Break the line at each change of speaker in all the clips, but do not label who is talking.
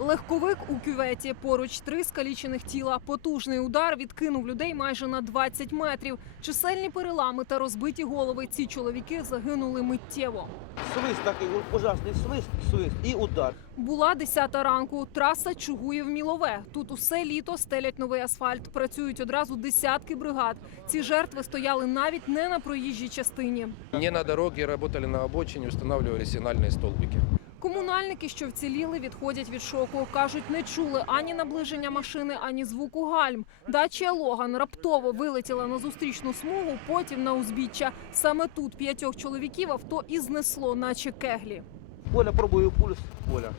Легковик у кюветі. Поруч три скалічених тіла. Потужний удар відкинув людей майже на 20 метрів. Чисельні перелами та розбиті голови. Ці чоловіки загинули миттєво.
Свист такий ужасний свист, свист і удар.
Була 10 ранку. Траса Чугуїв Мілове. Тут усе літо стелять новий асфальт. Працюють одразу десятки бригад. Ці жертви стояли навіть не на проїжджій частині.
Не на дороге, работали на обочине, устанавливали сигнальные столбики.
Комунальники, що вціліли, відходять від шоку. Кажуть, не чули ані наближення машини, ані звуку гальм. Дача Логан раптово вилетіла на зустрічну смугу, потім на узбіччя. Саме тут п'ятьох чоловіків авто і знесло, наче кеглі.
Оля пробує пульс. Оля.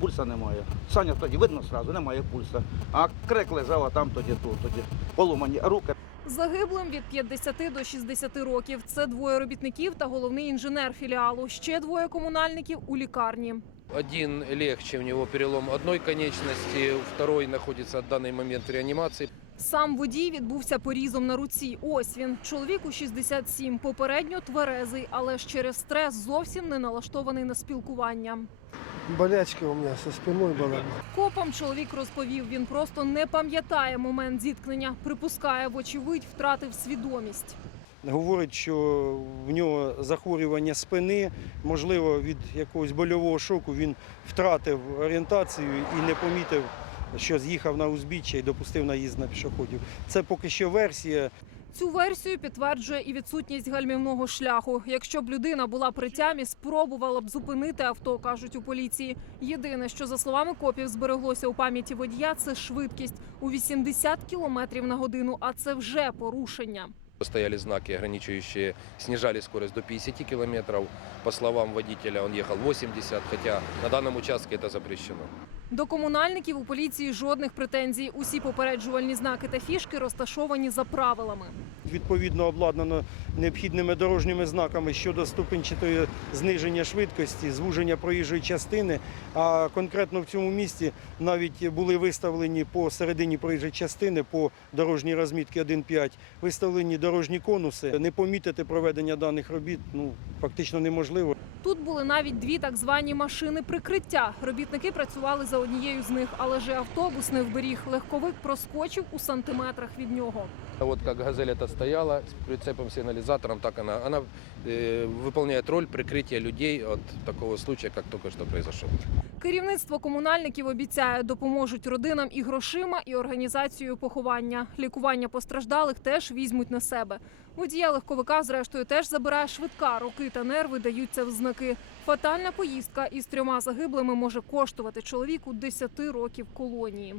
Пульса немає. Саня тоді видно сразу, немає пульса. А крек лежав, а там тоді тут, тоді поломані руки.
Загиблим від 50 до 60 років. Це двоє робітників та головний інженер філіалу. Ще двоє комунальників у лікарні.
Один легче, у него перелом одной конечности, второй находится в данный момент в реанимации.
Сам водій відбувся порізом на руці. Ось він. Чоловік у 67, попередньо тверезий, але ж через стрес зовсім не налаштований на спілкування.
Болячка у меня со спиной была.
Копам чоловік розповів, він просто не пам'ятає момент зіткнення. Припускає, вочевидь, втратив свідомість.
Говорить, що в нього захворювання спини, можливо, від якогось больового шоку він втратив орієнтацію і не помітив, що з'їхав на узбіччя і допустив наїзд на пішоходів. Це поки що версія.
Цю версію підтверджує і відсутність гальмівного шляху. Якщо б людина була при тямі, спробувала б зупинити авто, кажуть у поліції. Єдине, що за словами копів збереглося у пам'яті водія, це швидкість у 80 км на годину, а це вже порушення.
Стояли знаки, ограничивающие, снижали скорость до 50 километров. По словам водителя, он ехал 80, хотя на данном участке это запрещено.
До комунальників у поліції жодних претензій. Усі попереджувальні знаки та фішки розташовані за правилами.
Відповідно обладнано необхідними дорожніми знаками щодо ступенчатої зниження швидкості, звуження проїжджої частини. А конкретно в цьому місці навіть були виставлені по середині проїжджої частини по дорожній розмітці 1.5, виставлені дорожні конуси. Не помітити проведення даних робіт ну фактично неможливо.
Тут були навіть дві так звані машини прикриття. Робітники працювали за однією з них, але ж і автобус не вберіг. Легковик проскочив у сантиметрах від нього.
А вот как «Газель» это стояла с прицепом-сигнализатором, так она, она э, выполняет роль прикрытия людей от такого случая, как только что произошел.
Керівництво комунальників обіцяє, допоможуть родинам і грошима, і організацією поховання. Лікування постраждалих теж візьмуть на себе. Водія легковика, зрештою, теж забирає швидка. Руки та нерви даються в знаки. Фатальна поїздка із трьома загиблими може коштувати чоловіку 10 років колонії.